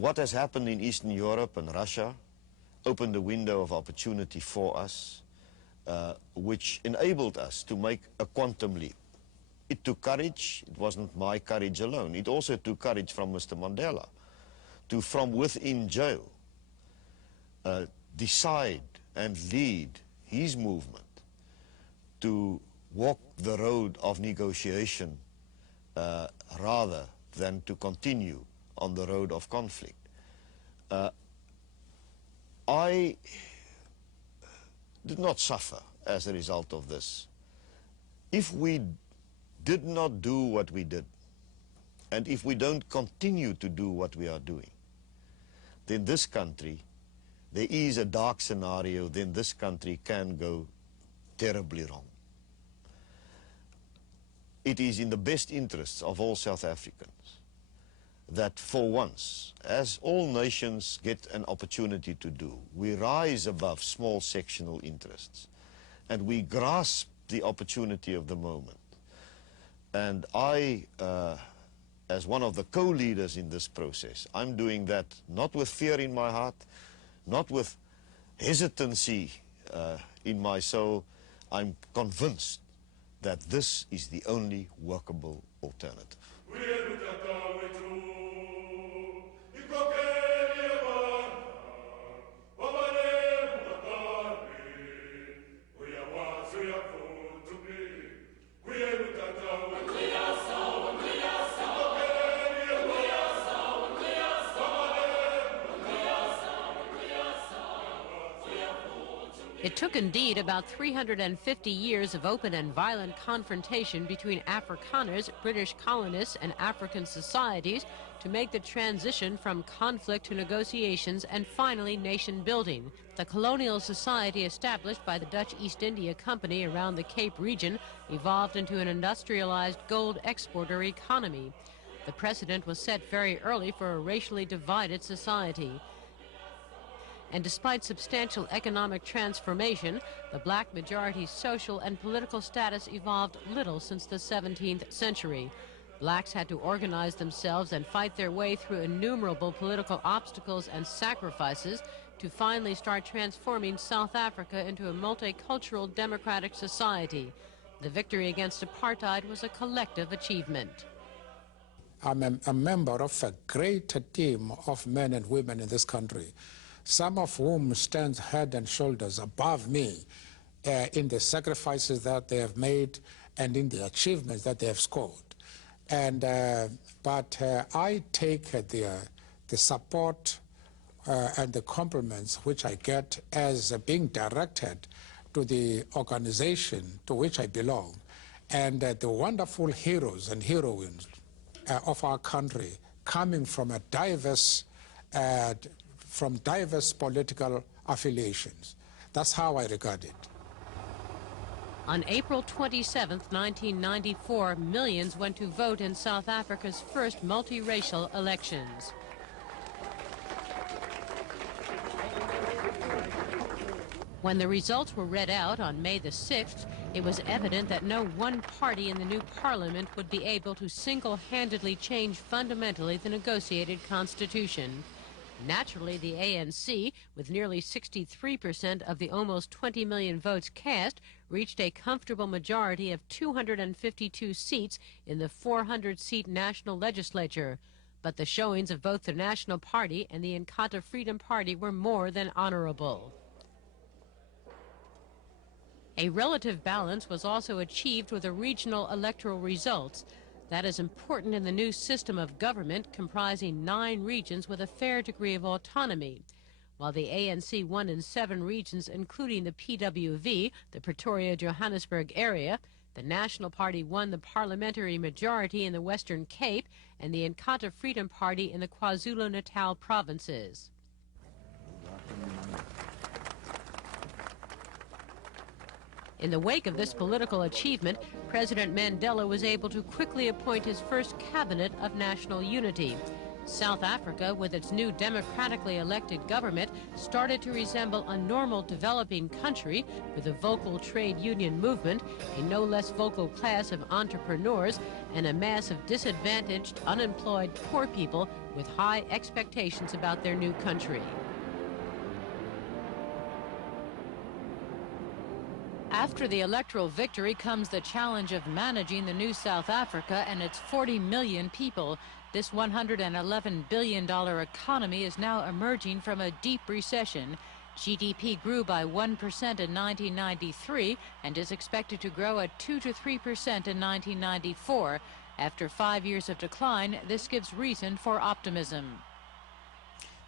what has happened in Eastern Europe and Russia opened a window of opportunity for us, which enabled us to make a quantum leap. It took courage. It wasn't my courage alone. It also took courage from Mr. Mandela to, from within jail, decide and lead his movement to walk the road of negotiation rather than to continue on the road of conflict. I did not suffer as a result of this. If we did not do what we did, and if we don't continue to do what we are doing, then this country, there is a dark scenario, then this country can go terribly wrong. It is in the best interests of all South Africans that for once, as all nations get an opportunity to do, we rise above small sectional interests and we grasp the opportunity of the moment. And I, as one of the co-leaders in this process, I'm doing that not with fear in my heart, not with hesitancy in my soul. I'm convinced that this is the only workable alternative. It took indeed about 350 years of open and violent confrontation between Afrikaners, British colonists, and African societies to make the transition from conflict to negotiations and finally nation building. The colonial society established by the Dutch East India Company around the Cape region evolved into an industrialized gold exporter economy. The precedent was set very early for a racially divided society. And despite substantial economic transformation, the black majority's social and political status evolved little since the 17th century. Blacks had to organize themselves and fight their way through innumerable political obstacles and sacrifices to finally start transforming South Africa into a multicultural democratic society. The victory against apartheid was a collective achievement. I'm a member of a great team of men and women in this country, some of whom stand head and shoulders above me in the sacrifices that they have made and in the achievements that they have scored. And but I take the support and the compliments which I get as being directed to the organization to which I belong, and the wonderful heroes and heroines of our country coming from a diverse political affiliations. That's how I regard it. On April 27, 1994, millions went to vote in South Africa's first multiracial elections. When the results were read out on May the 6th, it was evident that no one party in the new parliament would be able to single-handedly change fundamentally the negotiated constitution. Naturally, the ANC, with nearly 63% of the almost 20 million votes cast, reached a comfortable majority of 252 seats in the 400-seat national legislature. But the showings of both the National Party and the Inkatha Freedom Party were more than honorable. A relative balance was also achieved with the regional electoral results. That is important in the new system of government comprising 9 regions with a fair degree of autonomy. While the ANC won in 7 regions, including the PWV, the Pretoria-Johannesburg area, the National Party won the parliamentary majority in the Western Cape and the Inkatha Freedom Party in the KwaZulu-Natal provinces. In the wake of this political achievement, President Mandela was able to quickly appoint his first cabinet of national unity. South Africa, with its new democratically elected government, started to resemble a normal developing country with a vocal trade union movement, a no less vocal class of entrepreneurs, and a mass of disadvantaged, unemployed, poor people with high expectations about their new country. After the electoral victory comes the challenge of managing the new South Africa and its 40 million people. This $111 billion economy is now emerging from a deep recession. GDP grew by 1% in 1993 and is expected to grow at 2 to 3% in 1994. After 5 years of decline, this gives reason for optimism.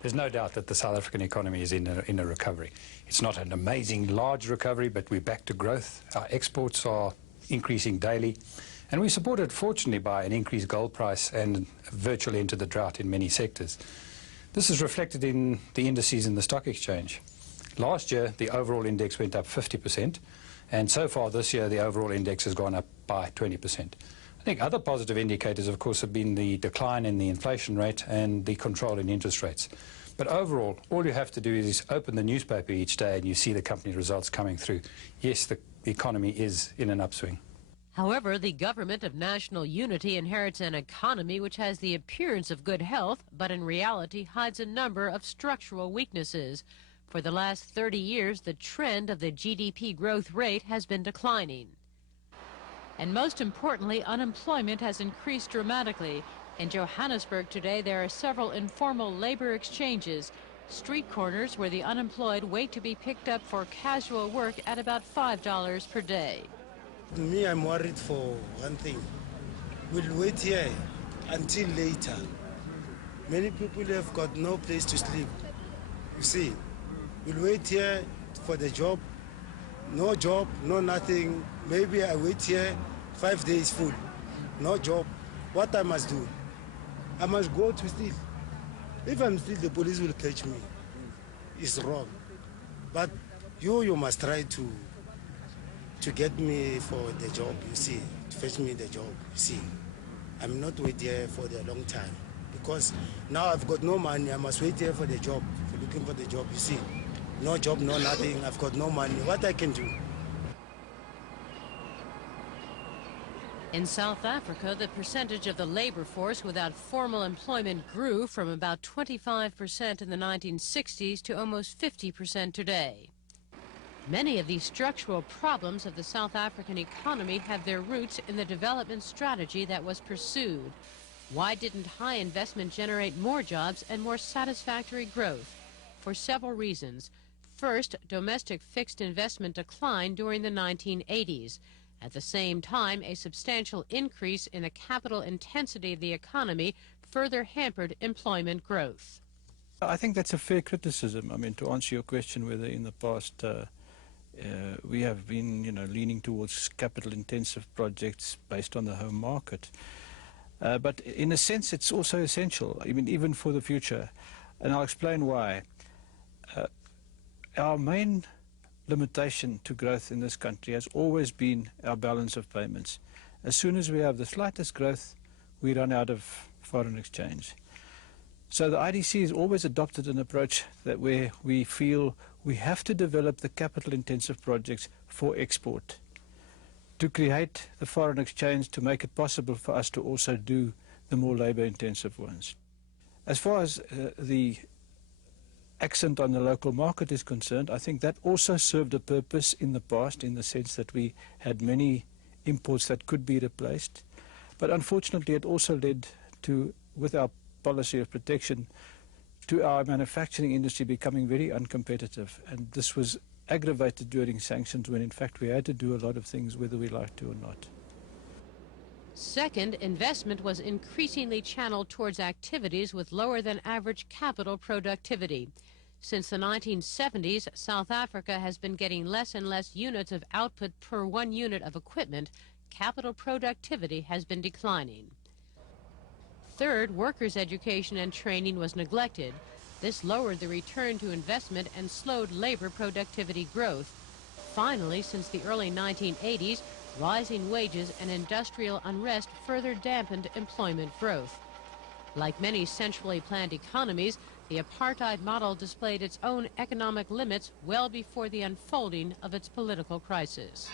There's no doubt that the South African economy is in a recovery. It's not an amazing large recovery, but we're back to growth. Our exports are increasing daily. And we're supported, fortunately, by an increased gold price and virtually into the drought in many sectors. This is reflected in the indices in the stock exchange. Last year, the overall index went up 50%, and so far this year, the overall index has gone up by 20%. I think other positive indicators, of course, have been the decline in the inflation rate and the control in interest rates. But overall, all you have to do is open the newspaper each day and you see the company results coming through. Yes, the economy is in an upswing. However, the government of national unity inherits an economy which has the appearance of good health, but in reality hides a number of structural weaknesses. For the last 30 years, the trend of the GDP growth rate has been declining. And most importantly, unemployment has increased dramatically. In Johannesburg today, there are several informal labor exchanges, street corners where the unemployed wait to be picked up for casual work at about $5 per day. Me, I'm worried for one thing. We'll wait here until later. Many people have got no place to sleep. You see, we'll wait here for the job, no nothing. Maybe I wait here 5 days full, no job. What I must do? I must go to steal. If I'm still, the police will catch me. It's wrong. But you must try to get me for the job, you see, to fetch me the job, you see. I'm not waiting here for a long time because now I've got no money. I must wait here for the job, for looking for the job, you see. No job, no nothing. I've got no money. What I can do? In South Africa, the percentage of the labor force without formal employment grew from about 25% in the 1960s to almost 50% today. Many of these structural problems of the South African economy have their roots in the development strategy that was pursued. Why didn't high investment generate more jobs and more satisfactory growth? For several reasons. First, domestic fixed investment declined during the 1980s. At the same time, a substantial increase in the capital intensity of the economy further hampered employment growth. I think that's a fair criticism. I mean, to answer your question whether in the past we have been, leaning towards capital-intensive projects based on the home market. But in a sense, it's also essential, I mean, even for the future. And I'll explain why. Our main limitation to growth in this country has always been our balance of payments. As soon as we have the slightest growth, we run out of foreign exchange. So the IDC has always adopted an approach that where we feel we have to develop the capital-intensive projects for export to create the foreign exchange to make it possible for us to also do the more labor-intensive ones. As far as the accent on the local market is concerned, I think that also served a purpose in the past in the sense that we had many imports that could be replaced. But unfortunately, it also led to, with our policy of protection, to our manufacturing industry becoming very uncompetitive. And this was aggravated during sanctions when, in fact, we had to do a lot of things whether we liked to or not. Second, investment was increasingly channeled towards activities with lower than average capital productivity. Since the 1970s, South Africa has been getting less and less units of output per 1 unit of equipment. Capital productivity has been declining. Third, workers' education and training was neglected. This lowered the return to investment and slowed labor productivity growth. Finally, since the early 1980s, rising wages and industrial unrest further dampened employment growth. Like many centrally planned economies, the apartheid model displayed its own economic limits well before the unfolding of its political crisis.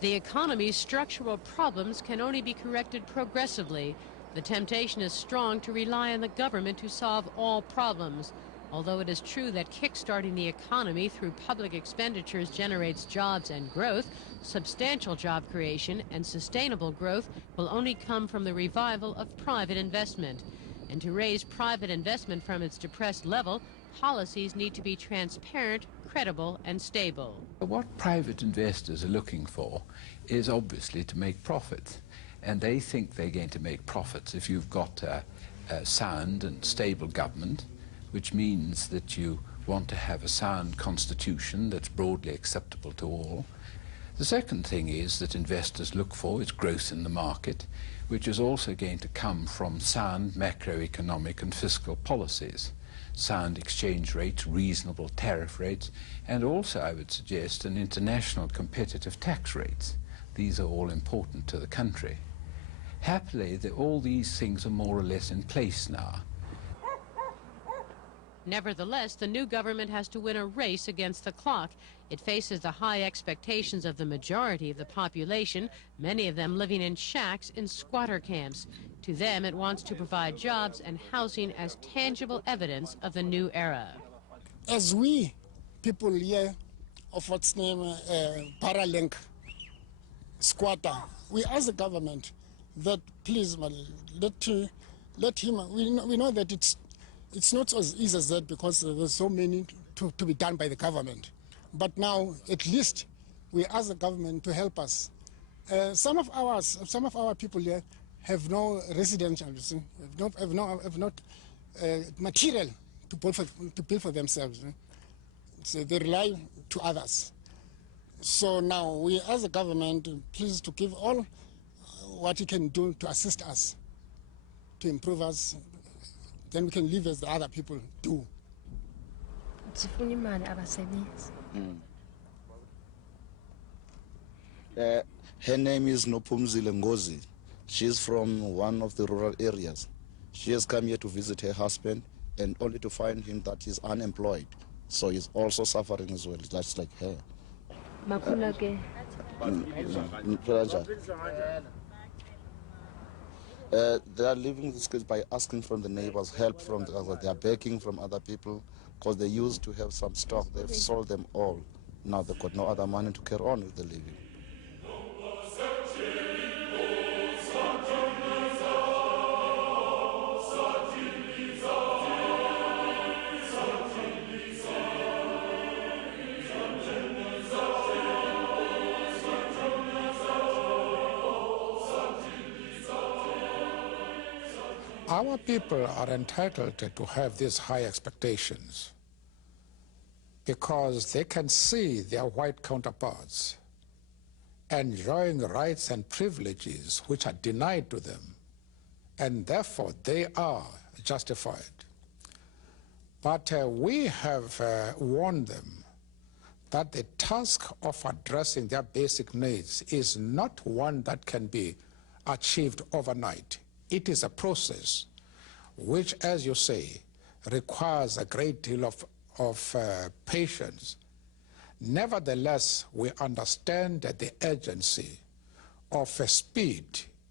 The economy's structural problems can only be corrected progressively. The temptation is strong to rely on the government to solve all problems. Although it is true that kickstarting the economy through public expenditures generates jobs and growth, substantial job creation and sustainable growth will only come from the revival of private investment. And to raise private investment from its depressed level, policies need to be transparent, credible, and stable. What private investors are looking for is obviously to make profits. And they think they're going to make profits if you've got a sound and stable government, which means that you want to have a sound constitution that's broadly acceptable to all. The second thing is that investors look for is growth in the market, which is also going to come from sound macroeconomic and fiscal policies, sound exchange rates, reasonable tariff rates, and also, I would suggest, an international competitive tax rates. These are all important to the country. Happily, all these things are more or less in place now. Nevertheless, the new government has to win a race against the clock. It faces the high expectations of the majority of the population, many of them living in shacks in squatter camps. To them, it wants to provide jobs and housing as tangible evidence of the new era. As we, people here of what's named Paralink squatter, we ask the government that please, let him, we know that it's not as easy as that because there's so many to be done by the government. But now, at least, we ask the government to help us. Some of our people here have no residential, have not material to build for themselves. So they rely to others. So now we ask the government, please, to give all what it can do to assist us, to improve us. Then we can live as the other people do. Her name is Nopumzile Ngozi. She's from one of the rural areas. She has come here to visit her husband and only to find him that he's unemployed. So he's also suffering as well, just like her. They are living this case by asking from the neighbors, help from the others. They are begging from other people because they used to have some stock. They've sold them all. Now they've got no other money to carry on with the living. Our people are entitled to have these high expectations because they can see their white counterparts enjoying rights and privileges which are denied to them, and therefore they are justified. But we have warned them that the task of addressing their basic needs is not one that can be achieved overnight. It is a process which, as you say, requires a great deal of patience. Nevertheless, we understand the urgency of speed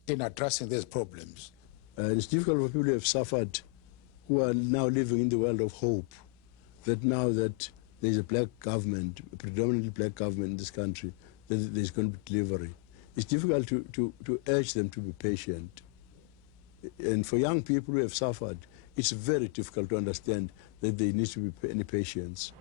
in addressing these problems. It's difficult for people who have suffered, who are now living in the world of hope, that now that there's a black government, a predominantly black government in this country, that there's going to be delivery. It's difficult to urge them to be patient. And for young people who have suffered, it's very difficult to understand that there needs to be any patience.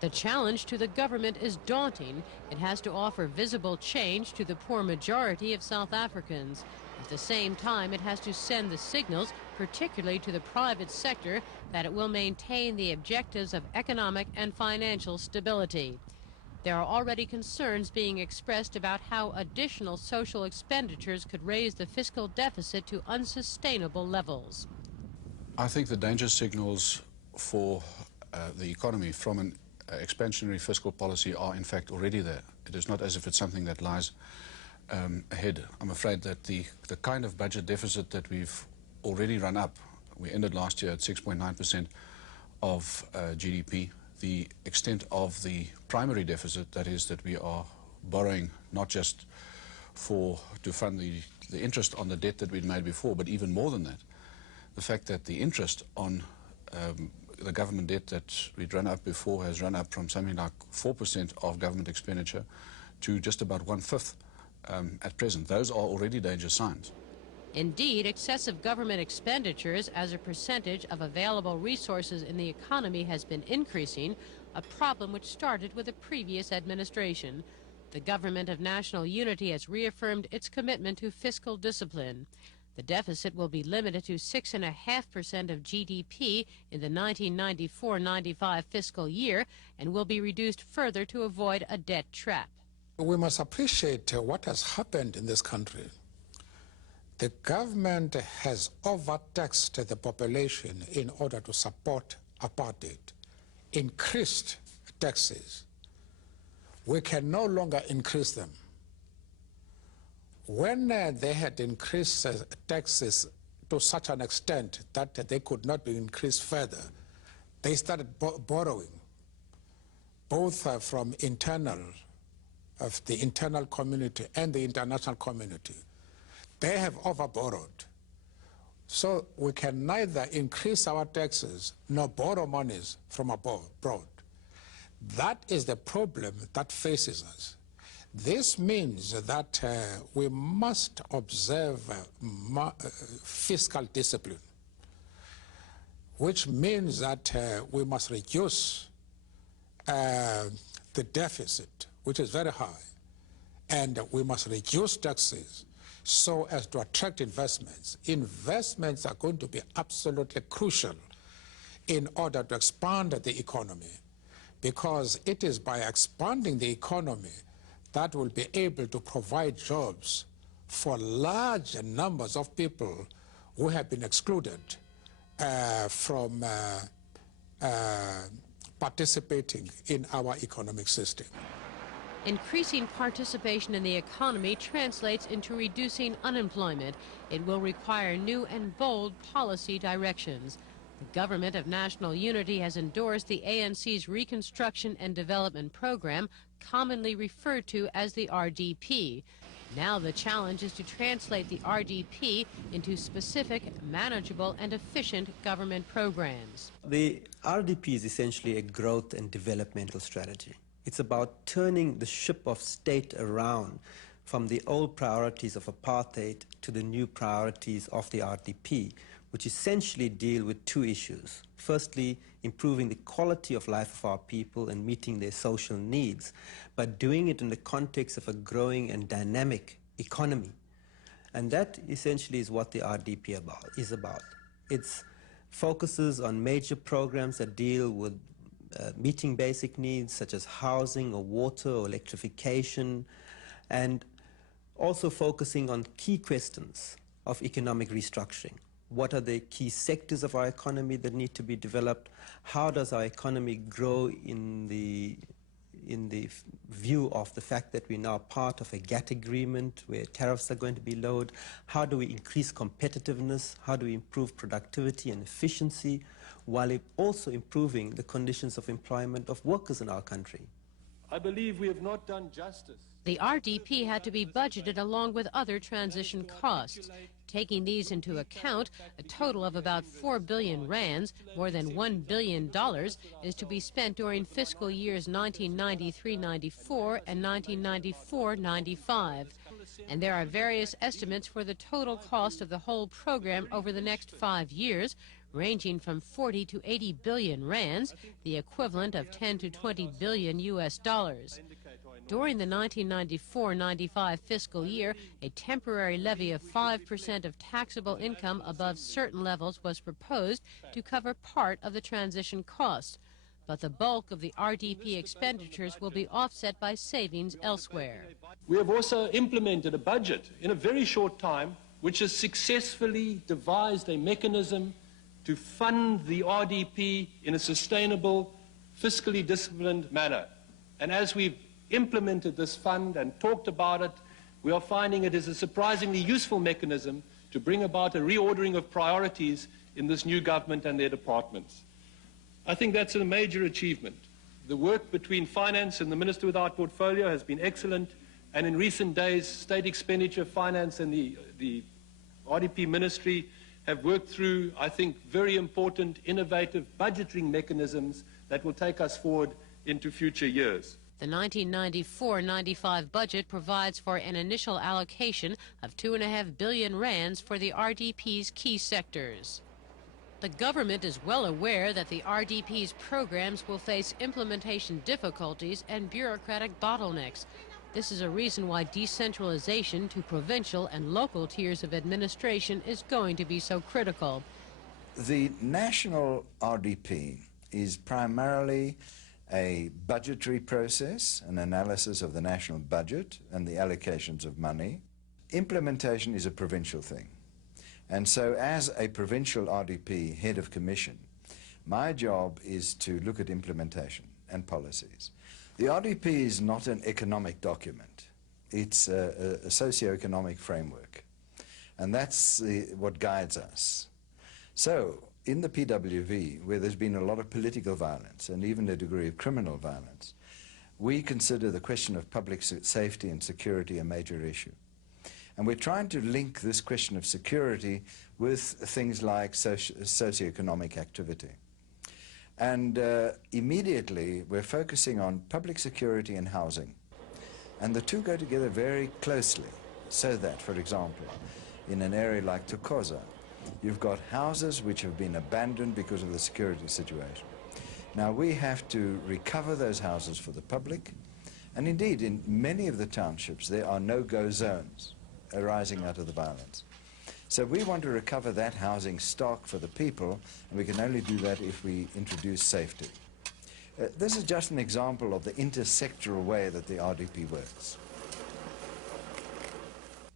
The challenge to the government is daunting. It has to offer visible change to the poor majority of South Africans. At the same time, it has to send the signals, particularly to the private sector, that it will maintain the objectives of economic and financial stability. There are already concerns being expressed about how additional social expenditures could raise the fiscal deficit to unsustainable levels. I think the danger signals for the economy from an expansionary fiscal policy are in fact already there. It is not as if it's something that lies ahead. I'm afraid that the kind of budget deficit that we've already run up, we ended last year at 6.9% of GDP. The extent of the primary deficit, that is that we are borrowing not just to fund the interest on the debt that we'd made before, but even more than that. The fact that the interest on the government debt that we'd run up before has run up from something like 4% of government expenditure to just about 1/5 at present. Those are already danger signs. Indeed, excessive government expenditures as a percentage of available resources in the economy has been increasing, a problem which started with the previous administration. The Government of National Unity has reaffirmed its commitment to fiscal discipline. The deficit will be limited to 6.5% of GDP in the 1994-95 fiscal year and will be reduced further to avoid a debt trap. We must appreciate what has happened in this country. The government has overtaxed the population in order to support apartheid, increased taxes. We can no longer increase them. When they had increased taxes to such an extent that they could not be increased further, they started borrowing, both from the internal community and the international community. They have overborrowed. So we can neither increase our taxes nor borrow monies from abroad. That is the problem that faces us. This means that we must observe fiscal discipline, which means that we must reduce the deficit, which is very high, and we must reduce taxes so as to attract investments. Investments are going to be absolutely crucial in order to expand the economy, because it is by expanding the economy that will be able to provide jobs for large numbers of people who have been excluded from participating in our economic system. Increasing participation in the economy translates into reducing unemployment. It will require new and bold policy directions. The Government of National Unity has endorsed the ANC's Reconstruction and Development Program, commonly referred to as the RDP. Now the challenge is to translate the RDP into specific, manageable and efficient government programs. The RDP is essentially a growth and developmental strategy. It's about turning the ship of state around from the old priorities of apartheid to the new priorities of the RDP, which essentially deal with two issues. Firstly, improving the quality of life of our people and meeting their social needs, but doing it in the context of a growing and dynamic economy. And that essentially is what the RDP is about. It focuses on major programs that deal with meeting basic needs such as housing or water or electrification, and also focusing on key questions of economic restructuring. What are the key sectors of our economy that need to be developed? How does our economy grow in the view of the fact that we're now part of a GATT agreement where tariffs are going to be lowered? How do we increase competitiveness? How do we improve productivity and efficiency while also improving the conditions of employment of workers in our country? I believe we have not done justice. The RDP had to be budgeted along with other transition costs. Taking these into account, a total of about 4 billion rands, more than $1 billion, is to be spent during fiscal years 1993-94 and 1994-95. And there are various estimates for the total cost of the whole program over the next 5 years, ranging from 40 to 80 billion rands, the equivalent of 10 to 20 billion US dollars. During the 1994-95 fiscal year, a temporary levy of 5% of taxable income above certain levels was proposed to cover part of the transition costs. But the bulk of the RDP expenditures will be offset by savings elsewhere. We have also implemented a budget in a very short time which has successfully devised a mechanism to fund the RDP in a sustainable, fiscally disciplined manner. And as we've implemented this fund and talked about it, we are finding it is a surprisingly useful mechanism to bring about a reordering of priorities in this new government and their departments. I think that's a major achievement. The work between finance and the Minister without Portfolio has been excellent, and in recent days, State Expenditure, Finance and the RDP Ministry have worked through, I think, very important, innovative budgeting mechanisms that will take us forward into future years. The 1994-95 budget provides for an initial allocation of 2.5 billion rands for the RDP's key sectors. The government is well aware that the RDP's programs will face implementation difficulties and bureaucratic bottlenecks. This is a reason why decentralization to provincial and local tiers of administration is going to be so critical. The national RDP is primarily a budgetary process, an analysis of the national budget and the allocations of money. Implementation is a provincial thing. And so as a provincial RDP head of commission, my job is to look at implementation and policies. The RDP is not an economic document. It's a socio-economic framework. And that's what guides us. So in the PWV, where there's been a lot of political violence and even a degree of criminal violence, we consider the question of public safety and security a major issue. And we're trying to link this question of security with things like socioeconomic activity. And immediately we're focusing on public security and housing. And the two go together very closely, so that, for example, in an area like Thokoza, you've got houses which have been abandoned because of the security situation. Now we have to recover those houses for the public, and indeed in many of the townships there are no-go zones arising out of the violence. So we want to recover that housing stock for the people, and we can only do that if we introduce safety. This is just an example of the intersectoral way that the RDP works.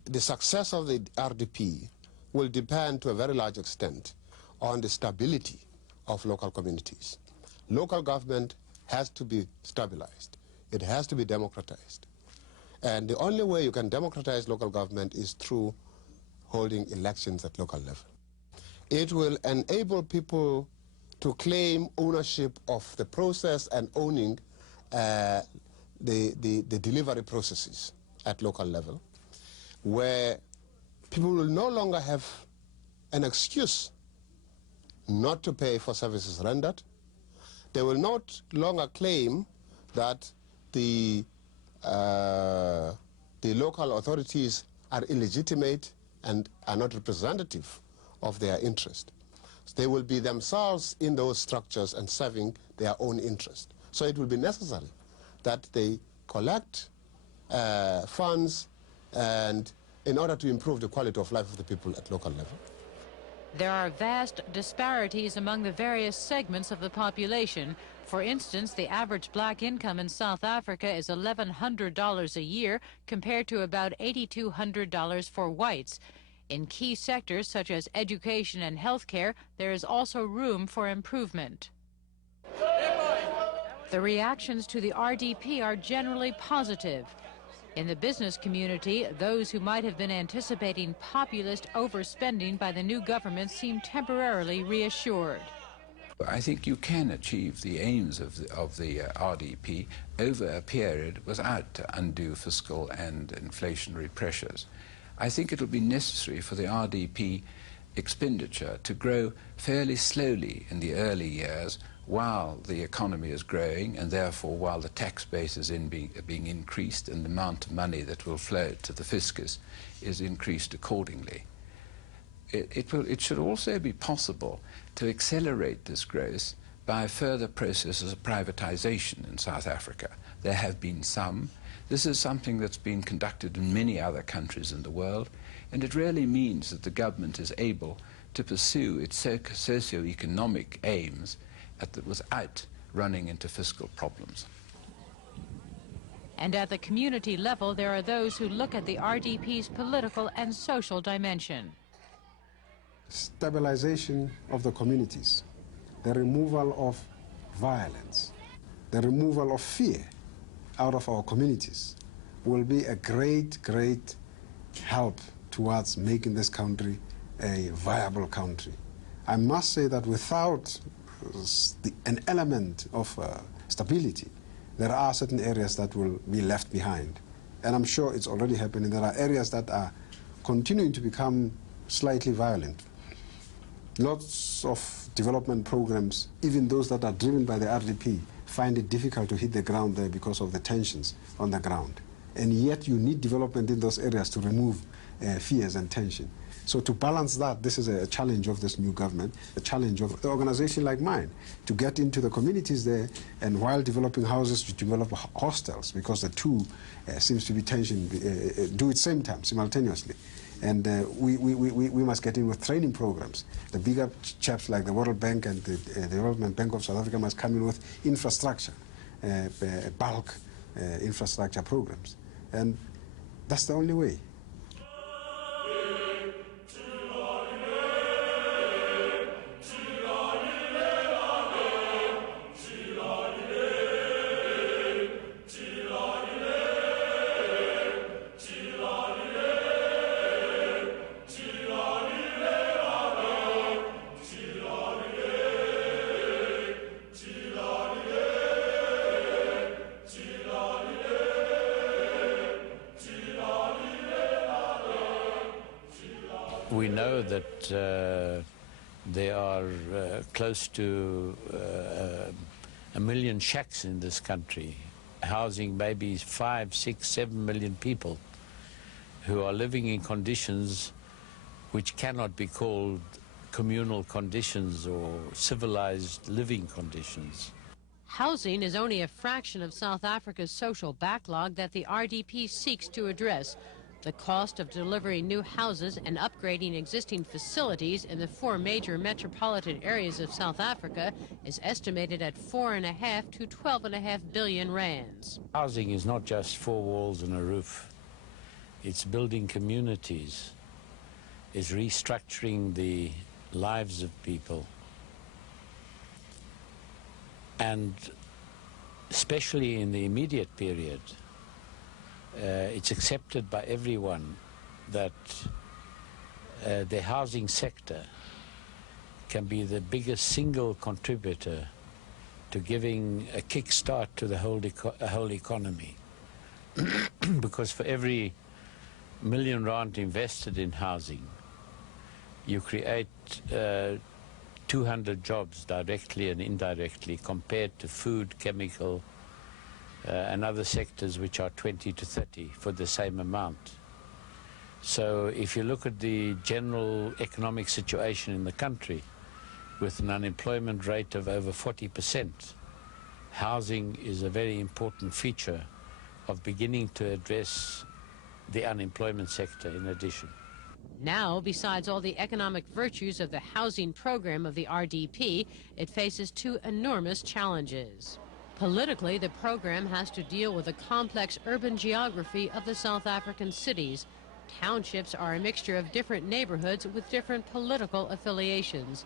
The success of the RDP will depend to a very large extent on the stability of local communities. Local government has to be stabilized. It has to be democratized. And the only way you can democratize local government is through holding elections at local level. It will enable people to claim ownership of the process and owning the delivery processes at local level, where people will no longer have an excuse not to pay for services rendered. They will not longer claim that the local authorities are illegitimate and are not representative of their interest. They will be themselves in those structures and serving their own interest. So it will be necessary that they collect funds and in order to improve the quality of life of the people at local level. There are vast disparities among the various segments of the population. For instance, the average black income in South Africa is $1,100 a year compared to about $8,200 for whites. In key sectors such as education and healthcare, there is also room for improvement. The reactions to the RDP are generally positive. In the business community, those who might have been anticipating populist overspending by the new government seem temporarily reassured. I think you can achieve the aims of the RDP over a period without undue fiscal and inflationary pressures. I think it will be necessary for the RDP expenditure to grow fairly slowly in the early years while the economy is growing, and therefore while the tax base is being increased and the amount of money that will flow to the fiscus is increased accordingly. It should also be possible to accelerate this growth by further processes of privatization in South Africa. There have been some. This is something that's been conducted in many other countries in the world, and it really means that the government is able to pursue its socio-economic aims without running into fiscal problems. And at the community level, there are those who look at the RDP's political and social dimension. Stabilization of the communities, the removal of violence, the removal of fear out of our communities will be a great, great help towards making this country a viable country. I must say that without an element of stability, there are certain areas that will be left behind. And I'm sure it's already happening. There are areas that are continuing to become slightly violent. Lots of development programs, even those that are driven by the RDP, find it difficult to hit the ground there because of the tensions on the ground. And yet you need development in those areas to remove fears and tension. So to balance that, this is a challenge of this new government, a challenge of an organization like mine, to get into the communities there and while developing houses, to develop hostels, because the two seems to be tension, do it same time, simultaneously. And we must get in with training programs. The bigger chaps like the World Bank and the Development Bank of South Africa must come in with infrastructure, bulk infrastructure programs. And that's the only way. We know that there are close to 1 million shacks in this country, housing maybe 5, 6, 7 million people who are living in conditions which cannot be called communal conditions or civilized living conditions. Housing is only a fraction of South Africa's social backlog that the RDP seeks to address. The cost of delivering new houses and upgrading existing facilities in the 4 major metropolitan areas of South Africa is estimated at 4.5 to 12.5 billion rands. Housing is not just 4 walls and a roof. It's building communities. It's restructuring the lives of people. And especially in the immediate period, it's accepted by everyone that the housing sector can be the biggest single contributor to giving a kickstart to the whole economy. Because for every R1 million invested in housing, you create 200 jobs directly and indirectly, compared to food, chemical, and other sectors which are 20 to 30 for the same amount. So if you look at the general economic situation in the country, with an unemployment rate of over 40%, housing is a very important feature of beginning to address the unemployment sector in addition. Now, besides all the economic virtues of the housing program of the RDP, it faces 2 enormous challenges. Politically, the program has to deal with the complex urban geography of the South African cities. Townships are a mixture of different neighborhoods with different political affiliations.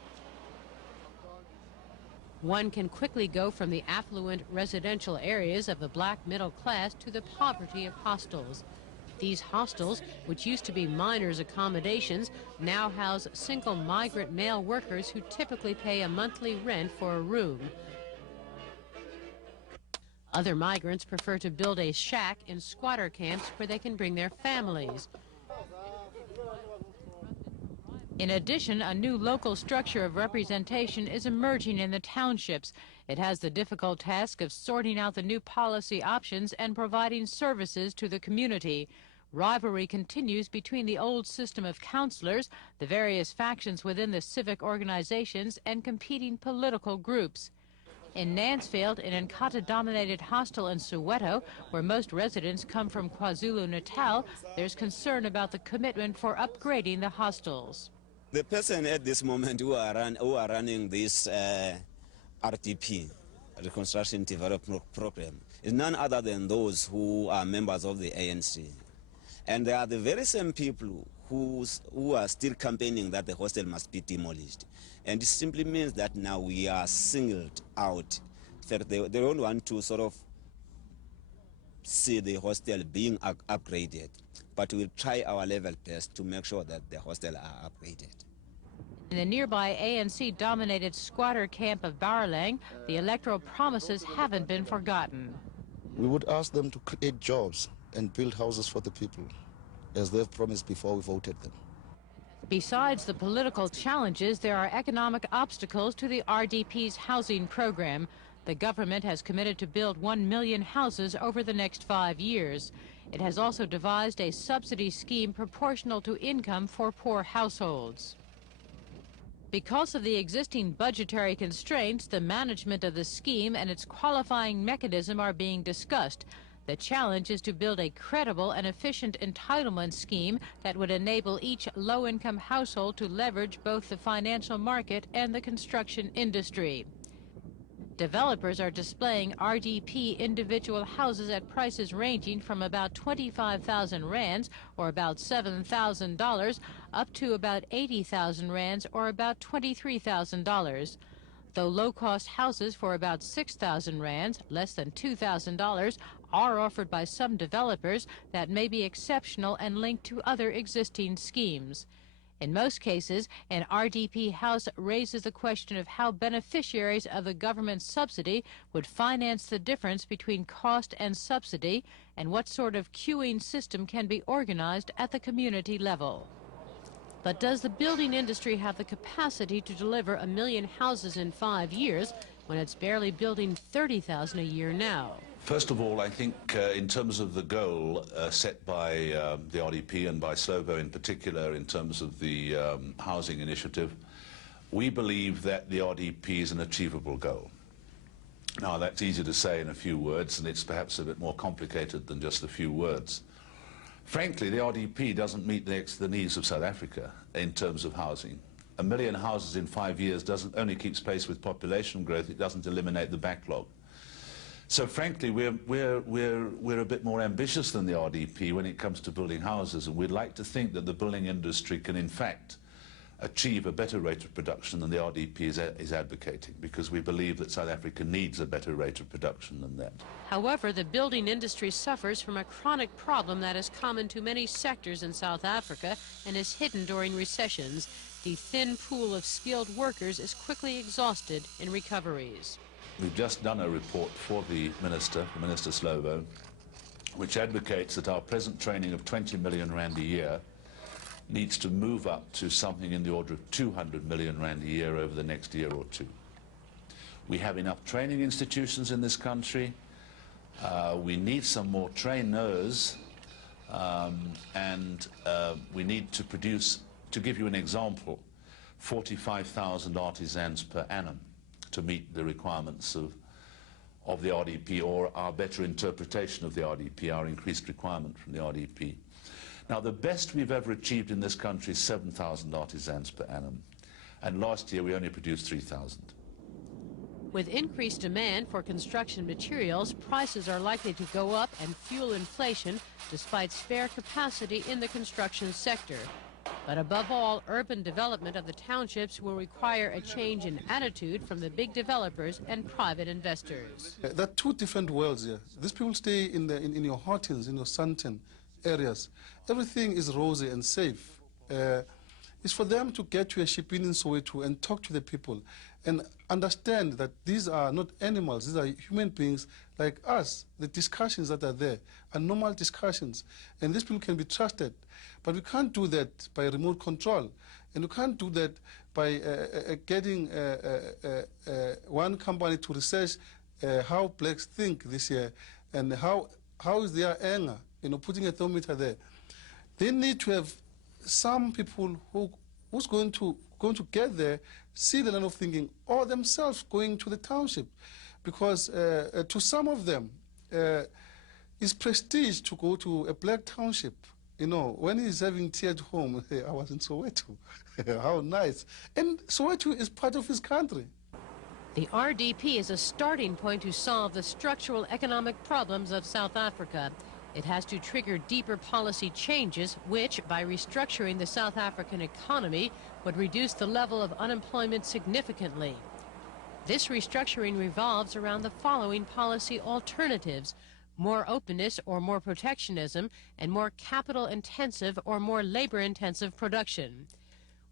One can quickly go from the affluent residential areas of the black middle class to the poverty of hostels. These hostels, which used to be miners' accommodations, now house single migrant male workers who typically pay a monthly rent for a room. Other migrants prefer to build a shack in squatter camps where they can bring their families. In addition, a new local structure of representation is emerging in the townships. It has the difficult task of sorting out the new policy options and providing services to the community. Rivalry continues between the old system of councillors, the various factions within the civic organizations, and competing political groups. In Mansfield, an Inkatha-dominated hostel in Soweto, where most residents come from KwaZulu-Natal, there's concern about the commitment for upgrading the hostels. The person at this moment who are running this RDP, Reconstruction Development Program, is none other than those who are members of the ANC. And they are the very same people who are still campaigning that the hostel must be demolished. And it simply means that now we are singled out fact, they don't want to sort of see the hostel being upgraded, but we'll try our level best to make sure that the hostel are upgraded. In the nearby ANC-dominated squatter camp of Barlang, the electoral promises haven't been forgotten. We would ask them to create jobs and build houses for the people, as they've promised before we voted them. Besides the political challenges, there are economic obstacles to the RDP's housing program. The government has committed to build 1 million houses over the next 5 years. It has also devised a subsidy scheme proportional to income for poor households. Because of the existing budgetary constraints, the management of the scheme and its qualifying mechanism are being discussed. The challenge is to build a credible and efficient entitlement scheme that would enable each low-income household to leverage both the financial market and the construction industry. Developers are displaying RDP individual houses at prices ranging from about 25,000 rands, or about $7,000, up to about 80,000 rands, or about $23,000. Though low-cost houses for about 6,000 rands, less than $2,000, are offered by some developers that may be exceptional and linked to other existing schemes. In most cases, an RDP house raises the question of how beneficiaries of the government subsidy would finance the difference between cost and subsidy, and what sort of queuing system can be organized at the community level. But does the building industry have the capacity to deliver 1 million houses in 5 years when it's barely building 30,000 a year now? First of all, I think in terms of the goal set by the RDP and by Slovo in particular in terms of the housing initiative, we believe that the RDP is an achievable goal. Now, that's easy to say in a few words, and it's perhaps a bit more complicated than just a few words. Frankly, the RDP doesn't meet the needs of South Africa in terms of housing. 1 million houses in 5 years doesn't only keep pace with population growth, it doesn't eliminate the backlog. So frankly, we're a bit more ambitious than the RDP when it comes to building houses, and we'd like to think that the building industry can in fact achieve a better rate of production than the RDP is advocating, because we believe that South Africa needs a better rate of production than that. However, the building industry suffers from a chronic problem that is common to many sectors in South Africa and is hidden during recessions. The thin pool of skilled workers is quickly exhausted in recoveries. We've just done a report for the Minister Slovo, which advocates that our present training of 20 million rand a year needs to move up to something in the order of 200 million rand a year over the next year or two. We have enough training institutions in this country. We need some more trainers, and we need to produce, to give you an example, 45,000 artisans per annum to meet the requirements of the RDP, or our better interpretation of the RDP, our increased requirement from the RDP. Now, the best we've ever achieved in this country is 7,000 artisans per annum, and last year we only produced 3,000. With increased demand for construction materials, prices are likely to go up and fuel inflation despite spare capacity in the construction sector. But above all, urban development of the townships will require a change in attitude from the big developers and private investors. There are two different worlds here. These people stay in your hotels, in your suntan areas. Everything is rosy and safe. It's for them to get to a ship in Soweto and talk to the people and understand that these are not animals, these are human beings like us. The discussions that are there are normal discussions, and these people can be trusted. But we can't do that by remote control, and we can't do that by getting one company to research how blacks think this year and how is their anger, putting a thermometer there. They need to have some people who's going to get there, see the line of thinking, or themselves going to the township, because to some of them it's prestige to go to a black township. When he's having tea at home, I was in Soweto. How nice. And Soweto is part of his country. The RDP is a starting point to solve the structural economic problems of South Africa. It has to trigger deeper policy changes, which, by restructuring the South African economy, would reduce the level of unemployment significantly. This restructuring revolves around the following policy alternatives: more openness or more protectionism, and more capital-intensive or more labor-intensive production.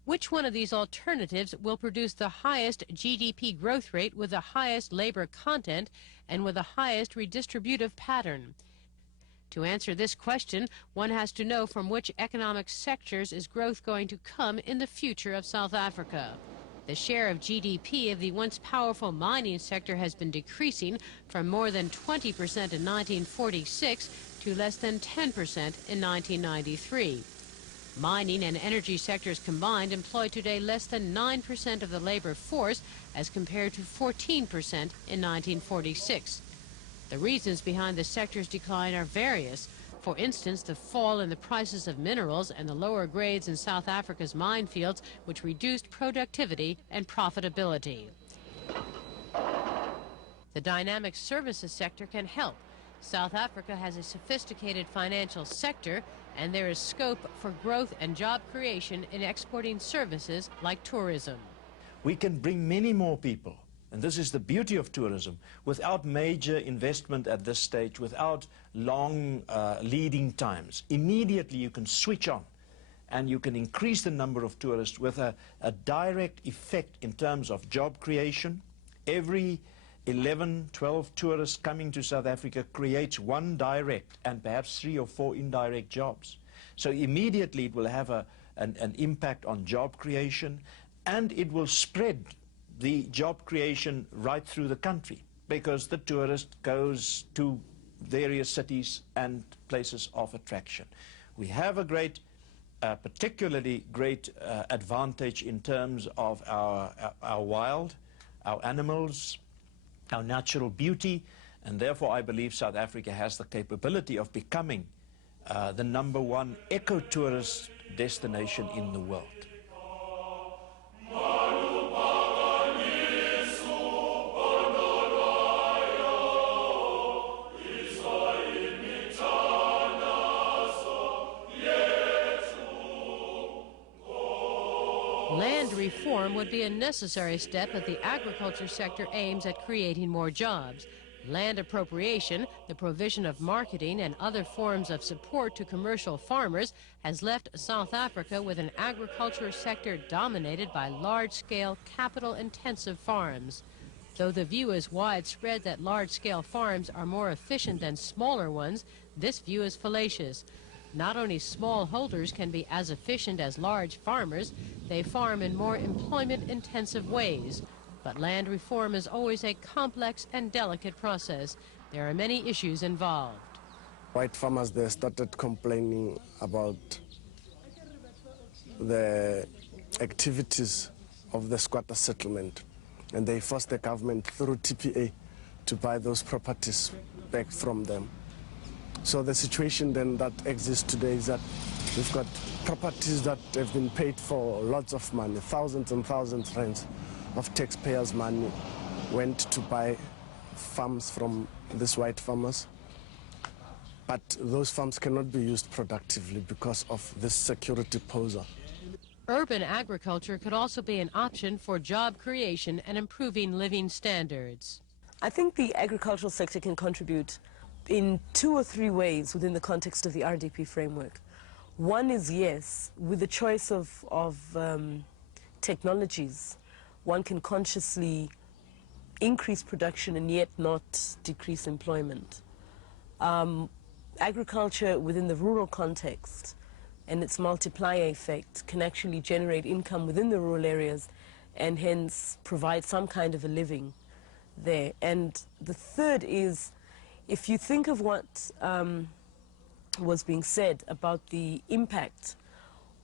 Which one of these alternatives will produce the highest GDP growth rate with the highest labor content and with the highest redistributive pattern? To answer this question, one has to know from which economic sectors is growth going to come in the future of South Africa. The share of GDP of the once powerful mining sector has been decreasing from more than 20% in 1946 to less than 10% in 1993. Mining and energy sectors combined employ today less than 9% of the labor force as compared to 14% in 1946. The reasons behind the sector's decline are various. For instance, the fall in the prices of minerals and the lower grades in South Africa's minefields, which reduced productivity and profitability. The dynamic services sector can help. South Africa has a sophisticated financial sector, and there is scope for growth and job creation in exporting services like tourism. We can bring many more people, and this is the beauty of tourism, without major investment at this stage, without long leading times. Immediately you can switch on and you can increase the number of tourists with a direct effect in terms of job creation. Every 11, 12 tourists coming to South Africa creates one direct and perhaps 3 or 4 indirect jobs. So immediately it will have an impact on job creation, and it will spread the job creation right through the country, because the tourist goes to various cities and places of attraction. We have a great, particularly great advantage in terms of our wild, our animals, our natural beauty, and therefore I believe South Africa has the capability of becoming the #1 eco-tourist destination in the world. Land reform would be a necessary step if the agriculture sector aims at creating more jobs. Land appropriation, the provision of marketing and other forms of support to commercial farmers, has left South Africa with an agriculture sector dominated by large-scale, capital-intensive farms. Though the view is widespread that large-scale farms are more efficient than smaller ones, this view is fallacious. Not only smallholders can be as efficient as large farmers, they farm in more employment-intensive ways. But land reform is always a complex and delicate process. There are many issues involved. White farmers, they started complaining about the activities of the squatter settlement, and they forced the government through TPA to buy those properties back from them. So the situation then that exists today is that we've got properties that have been paid for lots of money, thousands and thousands rands of taxpayers' money went to buy farms from these white farmers. But those farms cannot be used productively because of this security poser. Urban agriculture could also be an option for job creation and improving living standards. I think the agricultural sector can contribute in 2 or 3 ways within the context of the RDP framework. One is, yes, with the choice of technologies, one can consciously increase production and yet not decrease employment. Agriculture within the rural context and its multiplier effect can actually generate income within the rural areas and hence provide some kind of a living there. And the third is, if you think of what was being said about the impact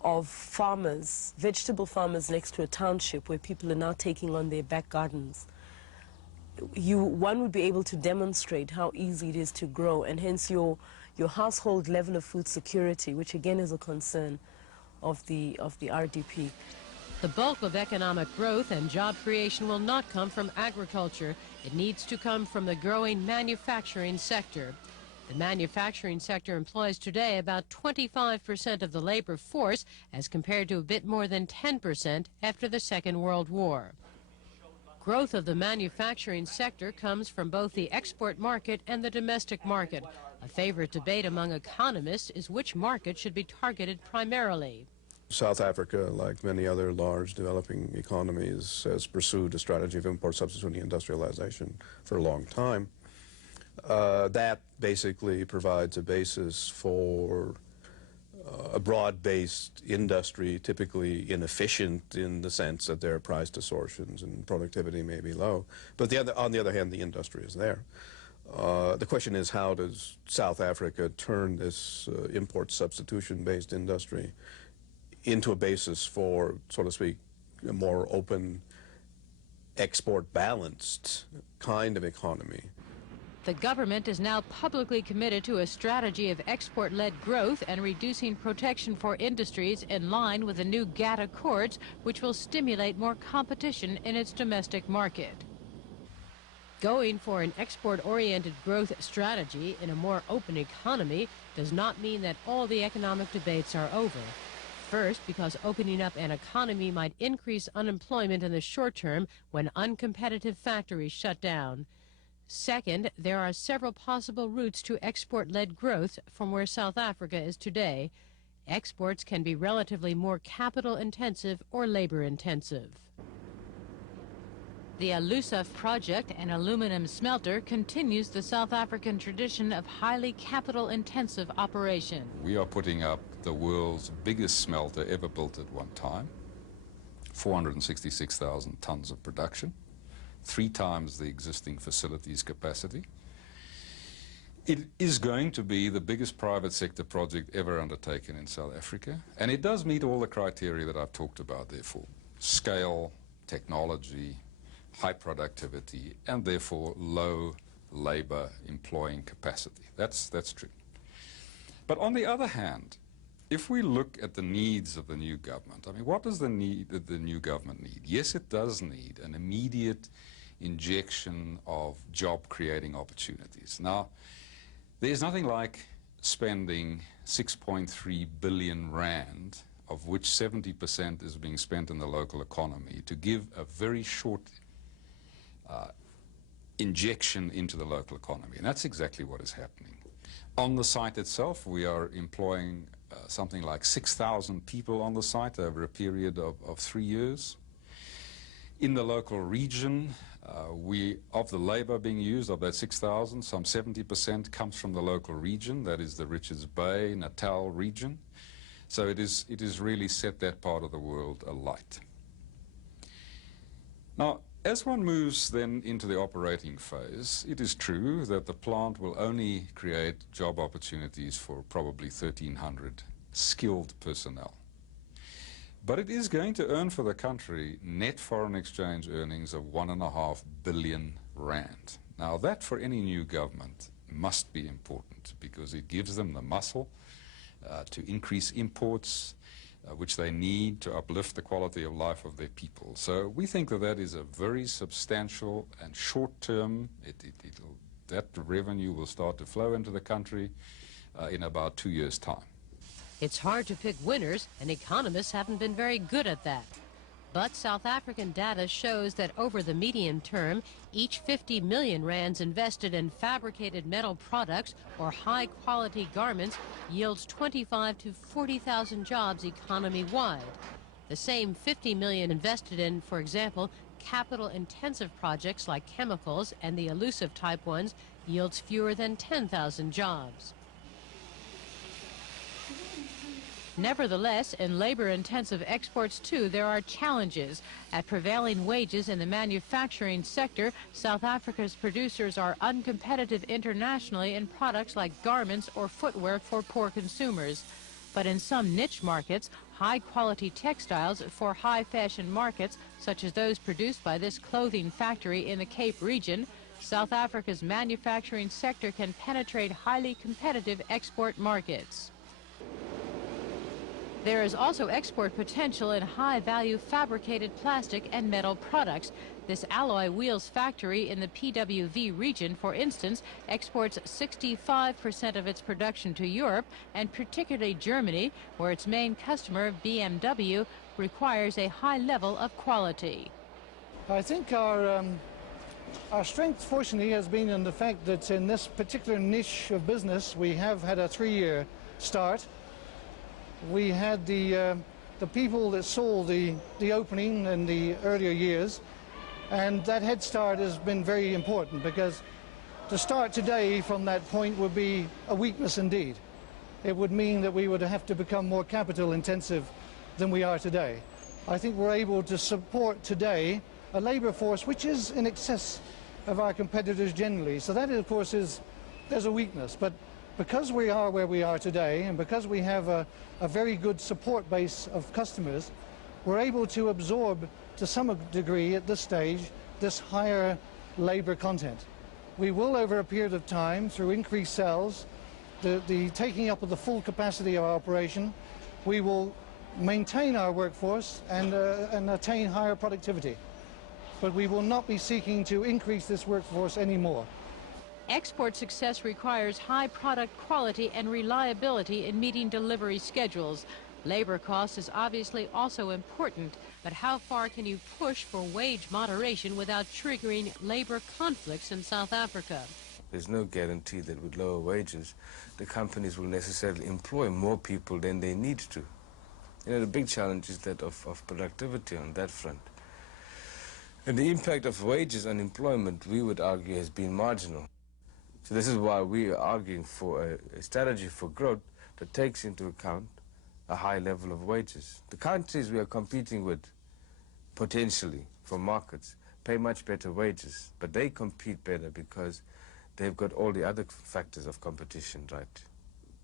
of farmers, vegetable farmers next to a township where people are now taking on their back gardens, one would be able to demonstrate how easy it is to grow, and hence your household level of food security, which again is a concern of the RDP. The bulk of economic growth and job creation will not come from agriculture. It needs to come from the growing manufacturing sector. The manufacturing sector employs today about 25% of the labor force, as compared to a bit more than 10% after the Second World War. Growth of the manufacturing sector comes from both the export market and the domestic market. A favorite debate among economists is which market should be targeted primarily. South Africa, like many other large developing economies, has pursued a strategy of import substituting industrialization for a long time. That basically provides a basis for a broad-based industry, typically inefficient in the sense that there are price distortions and productivity may be low. But on the other hand, the industry is there. The question is, how does South Africa turn this import substitution-based industry into a basis for, so to speak, a more open, export-balanced kind of economy? The government is now publicly committed to a strategy of export-led growth and reducing protection for industries in line with the new GATT Accords, which will stimulate more competition in its domestic market. Going for an export-oriented growth strategy in a more open economy does not mean that all the economic debates are over. First, because opening up an economy might increase unemployment in the short term when uncompetitive factories shut down. Second, there are several possible routes to export-led growth from where South Africa is today. Exports can be relatively more capital-intensive or labor-intensive. The Alusaf project, an aluminum smelter, continues the South African tradition of highly capital-intensive operation. We are putting up the world's biggest smelter ever built at one time, 466,000 tons of production, 3 times the existing facility's capacity. It is going to be the biggest private sector project ever undertaken in South Africa, and it does meet all the criteria that I've talked about, therefore. Scale, technology, high productivity, and therefore low labor employing capacity. That's true. But on the other hand, if we look at the needs of the new government, I mean, what does the new government need? Yes, it does need an immediate injection of job-creating opportunities. Now, there's nothing like spending 6.3 billion rand, of which 70% is being spent in the local economy, to give a very short injection into the local economy. And that's exactly what is happening. On the site itself, we are employing something like 6,000 people on the site over a period of 3 years. In the local region, of the labor being used, of that 6,000, some 70% comes from the local region, that is the Richards Bay, Natal region. So it is really set that part of the world alight. Now, as one moves then into the operating phase, it is true that the plant will only create job opportunities for probably 1,300 skilled personnel. But it is going to earn for the country net foreign exchange earnings of 1.5 billion rand. Now that for any new government must be important because it gives them the muscle to increase imports, which they need to uplift the quality of life of their people. So we think that that is a very substantial and short-term, that revenue will start to flow into the country in about 2 years' time. It's hard to pick winners, and economists haven't been very good at that. But South African data shows that over the medium term, each 50 million rands invested in fabricated metal products or high-quality garments yields 25 to 40,000 jobs economy-wide. The same 50 million invested in, for example, capital-intensive projects like chemicals and the elusive type ones yields fewer than 10,000 jobs. Nevertheless, in labor-intensive exports, too, there are challenges. At prevailing wages in the manufacturing sector, South Africa's producers are uncompetitive internationally in products like garments or footwear for poor consumers. But in some niche markets, high-quality textiles for high-fashion markets, such as those produced by this clothing factory in the Cape region, South Africa's manufacturing sector can penetrate highly competitive export markets. There is also export potential in high-value fabricated plastic and metal products. This alloy wheels factory in the PWV region, for instance, exports 65% of its production to Europe, and particularly Germany, where its main customer, BMW, requires a high level of quality. I think our strength, fortunately, has been in the fact that in this particular niche of business, we have had a 3-year start. We had the people that saw the opening in the earlier years, and that head start has been very important, because to start today from that point would be a weakness indeed. It would mean that we would have to become more capital intensive than we are today. I think we're able to support today a labour force which is in excess of our competitors generally. So that, of course, there's a weakness. But because we are where we are today, and because we have a very good support base of customers, we're able to absorb to some degree at this stage this higher labour content. We will, over a period of time, through increased sales, the taking up of the full capacity of our operation, we will maintain our workforce and attain higher productivity. But we will not be seeking to increase this workforce anymore. Export success requires high product quality and reliability in meeting delivery schedules. Labor cost is obviously also important, but how far can you push for wage moderation without triggering labor conflicts in South Africa? There's no guarantee that with lower wages, the companies will necessarily employ more people than they need to. You know, the big challenge is that of productivity on that front. And the impact of wages on employment, we would argue, has been marginal. So this is why we are arguing for a strategy for growth that takes into account a high level of wages. The countries we are competing with, potentially, for markets, pay much better wages, but they compete better because they've got all the other factors of competition right.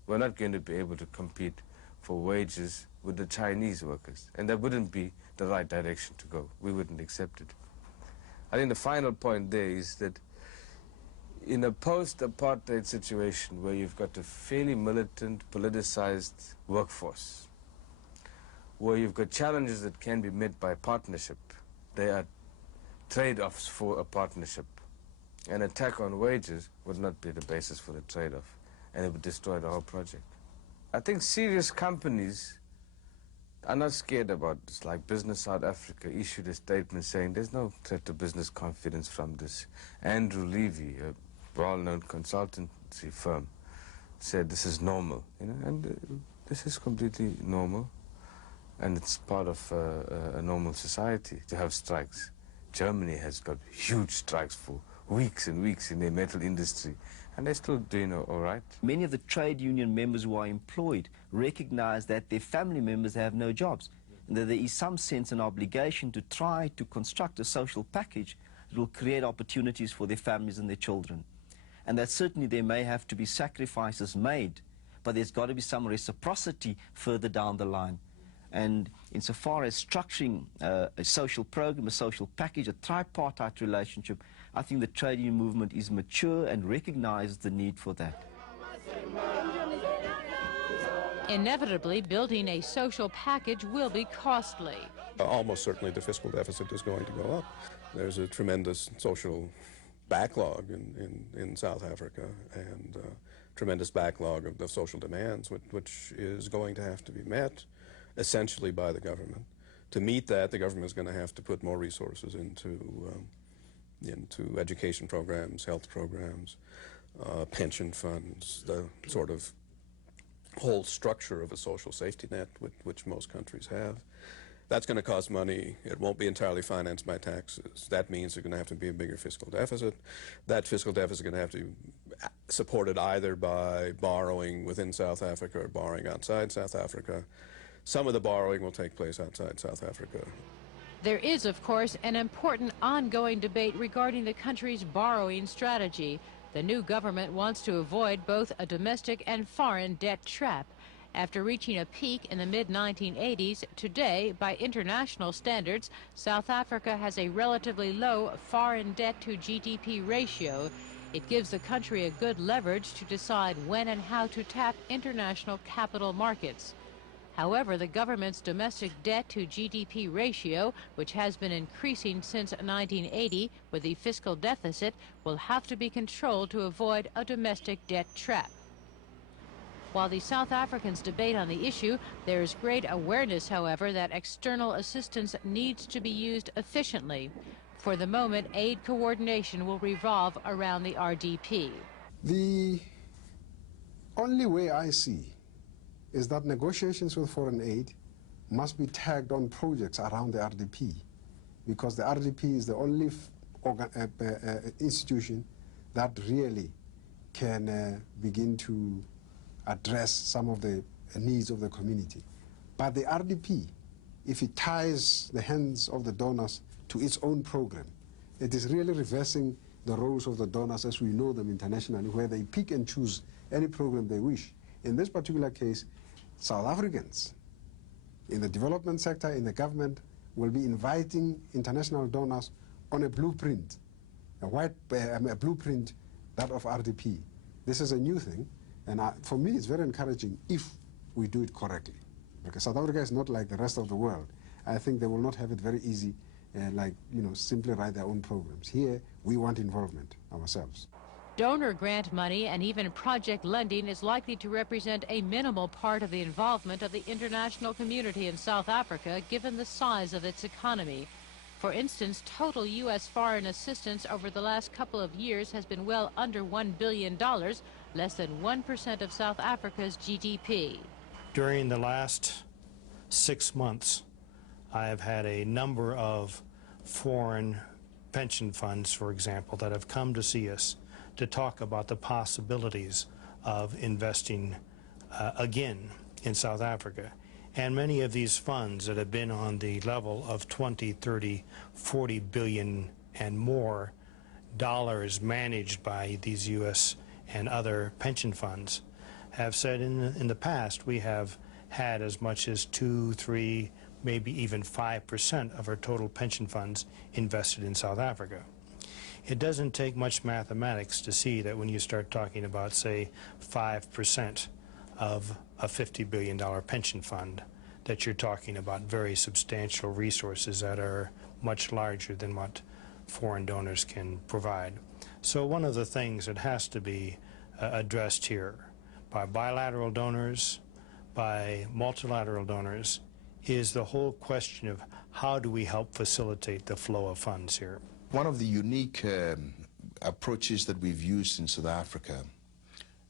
We're not going to be able to compete for wages with the Chinese workers, and that wouldn't be the right direction to go. We wouldn't accept it. I think the final point there is that in a post-apartheid situation where you've got a fairly militant, politicized workforce, where you've got challenges that can be met by partnership, there are trade-offs for a partnership. An attack on wages would not be the basis for the trade-off, and it would destroy the whole project. I think serious companies are not scared about this. Like Business South Africa issued a statement saying there's no threat to business confidence from this. Andrew Levy, a well-known consultancy firm, said this is normal, you know, and this is completely normal, and it's part of a normal society to have strikes. Germany has got huge strikes for weeks and weeks in their metal industry, and they're still doing all right. Many of the trade union members who are employed recognize that their family members have no jobs, and that there is some sense and obligation to try to construct a social package that will create opportunities for their families and their children. And that certainly there may have to be sacrifices made, but there's got to be some reciprocity further down the line. And insofar as structuring a social program, a social package, a tripartite relationship, I think the trade union movement is mature and recognizes the need for that. Inevitably, building a social package will be costly. Almost certainly the fiscal deficit is going to go up. There's a tremendous social backlog in South Africa, and tremendous backlog of social demands, which is going to have to be met essentially by the government. To meet that, the government is going to have to put more resources into education programs, health programs, pension funds, the sort of whole structure of a social safety net, which most countries have. That's going to cost money. It won't be entirely financed by taxes. That means there's going to have to be a bigger fiscal deficit. That fiscal deficit is going to have to be supported either by borrowing within South Africa or borrowing outside South Africa. Some of the borrowing will take place outside South Africa. There is, of course, an important ongoing debate regarding the country's borrowing strategy. The new government wants to avoid both a domestic and foreign debt trap. After reaching a peak in the mid-1980s, today, by international standards, South Africa has a relatively low foreign debt to GDP ratio. It gives the country a good leverage to decide when and how to tap international capital markets. However, the government's domestic debt to GDP ratio, which has been increasing since 1980 with the fiscal deficit, will have to be controlled to avoid a domestic debt trap. While the South Africans debate on the issue, there is great awareness, however, that external assistance needs to be used efficiently. For the moment, aid coordination will revolve around the RDP. The only way I see is that negotiations with foreign aid must be tagged on projects around the RDP, because the RDP is the only institution that really can begin to address some of the needs of the community. But the RDP, if it ties the hands of the donors to its own program, it is really reversing the roles of the donors as we know them internationally, where they pick and choose any program they wish. In this particular case, South Africans in the development sector, in the government, will be inviting international donors on a blueprint, a blueprint, that of RDP. This is a new thing, and for me it's very encouraging if we do it correctly. Because South Africa is not like the rest of the world. I think they will not have it very easy, like, simply write their own programs. Here, we want involvement ourselves. Donor grant money and even project lending is likely to represent a minimal part of the involvement of the international community in South Africa, given the size of its economy. For instance, total U.S. foreign assistance over the last couple of years has been well under $1 billion, less than 1% of South Africa's GDP. During the last 6 months, I have had a number of foreign pension funds, for example, that have come to see us to talk about the possibilities of investing again in South Africa. And many of these funds that have been on the level of 20, 30, 40 billion and more dollars managed by these U.S. and other pension funds have said in the past we have had as much as 2, 3, maybe even 5% of our total pension funds invested in South Africa. It doesn't take much mathematics to see that when you start talking about, say, 5% of a $50 billion pension fund, that you're talking about very substantial resources that are much larger than what foreign donors can provide. So one of the things that has to be addressed here by bilateral donors, by multilateral donors, is the whole question of how do we help facilitate the flow of funds here. One of the unique approaches that we've used in South Africa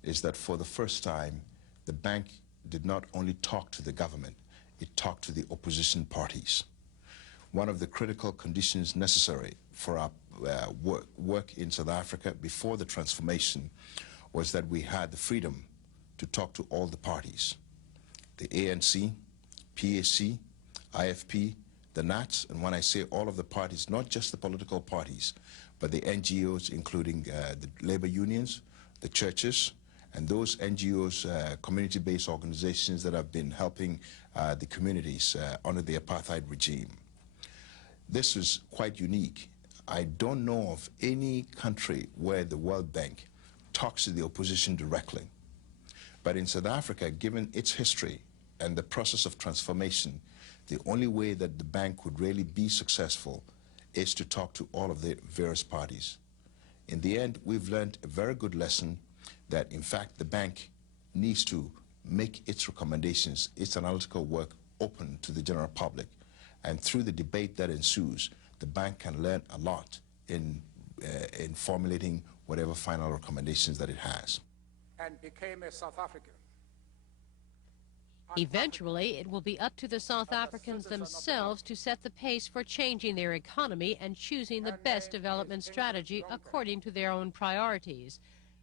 is that for the first time, the bank did not only talk to the government, it talked to the opposition parties. One of the critical conditions necessary for our work in South Africa before the transformation was that we had the freedom to talk to all the parties. The ANC, PAC, IFP, the NATS, and when I say all of the parties, not just the political parties, but the NGOs, including the labor unions, the churches, and those NGOs, community-based organizations that have been helping the communities under the apartheid regime. This is quite unique. I don't know of any country where the World Bank talks to the opposition directly. But in South Africa, given its history and the process of transformation, the only way that the bank could really be successful is to talk to all of the various parties. In the end, we've learned a very good lesson that, in fact, the bank needs to make its recommendations, its analytical work, open to the general public. And through the debate that ensues, the bank can learn a lot in formulating whatever final recommendations that it has. And became a South African. Eventually, it will be up to the South Africans themselves to set the pace for changing their economy and choosing the best development strategy according to their own priorities.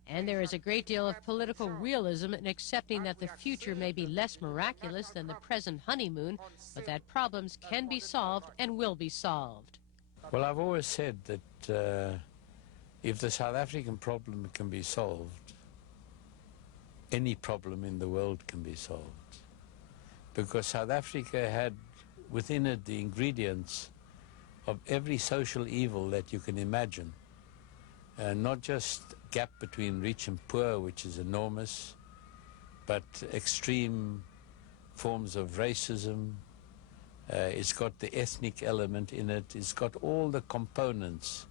And there is a great deal of political realism in accepting that the future may be less miraculous than the present honeymoon, but that problems can be solved and will be solved. Well, I've always said that if the South African problem can be solved, any problem in the world can be solved. Because South Africa had within it the ingredients of every social evil that you can imagine. Not just gap between rich and poor, which is enormous, but extreme forms of racism. It's got the ethnic element in it. It's got all the components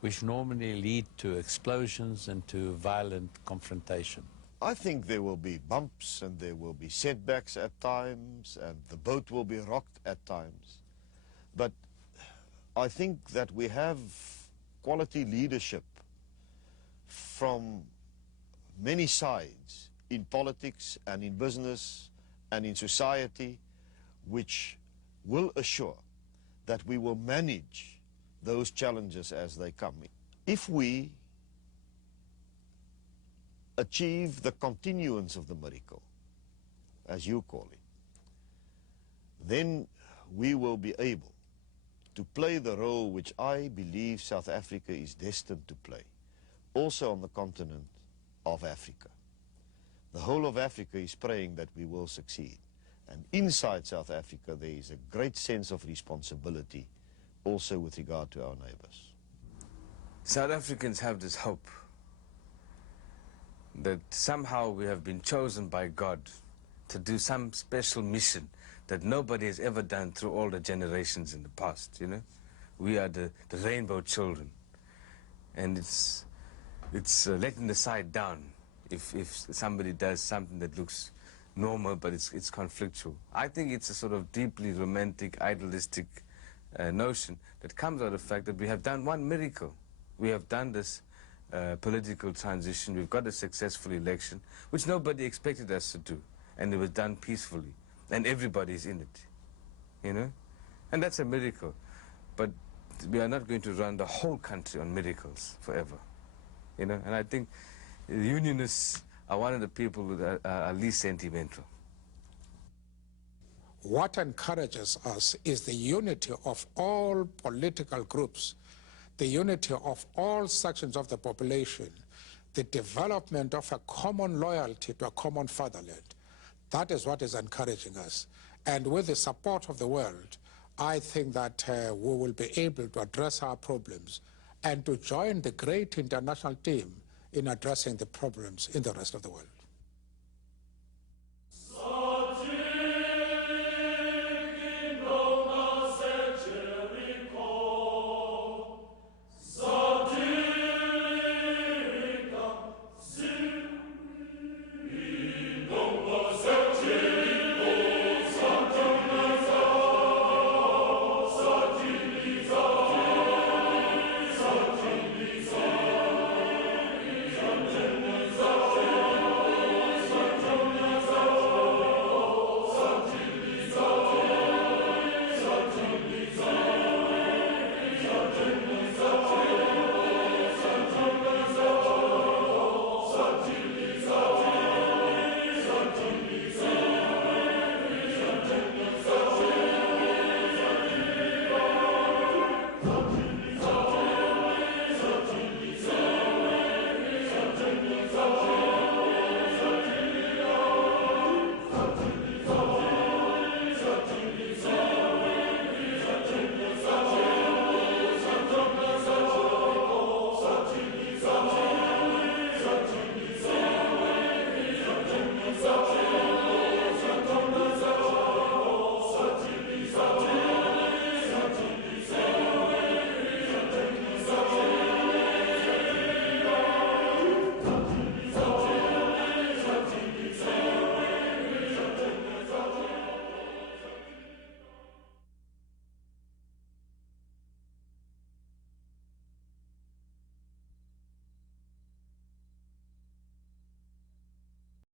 which normally lead to explosions and to violent confrontation. I think there will be bumps and there will be setbacks at times and the boat will be rocked at times. But I think that we have quality leadership from many sides in politics and in business and in society, which will assure that we will manage those challenges as they come. If we achieve the continuance of the miracle, as you call it, then we will be able to play the role which I believe South Africa is destined to play, also on the continent of Africa. The whole of Africa is praying that we will succeed. And inside South Africa, there is a great sense of responsibility also with regard to our neighbors. South Africans have this hope that somehow we have been chosen by God to do some special mission that nobody has ever done through all the generations in the past, you know. We are the rainbow children. And it's letting the side down if somebody does something that looks normal but it's conflictual. I think it's a sort of deeply romantic, idealistic notion that comes out of the fact that we have done one miracle. We have done this political transition. We've got a successful election, which nobody expected us to do. And it was done peacefully. And everybody's in it, you know? And that's a miracle. But we are not going to run the whole country on miracles forever, you know? And I think the unionists are one of the people that are least sentimental. What encourages us is the unity of all political groups, the unity of all sections of the population, the development of a common loyalty to a common fatherland. That is what is encouraging us. And with the support of the world, I think that we will be able to address our problems and to join the great international team in addressing the problems in the rest of the world.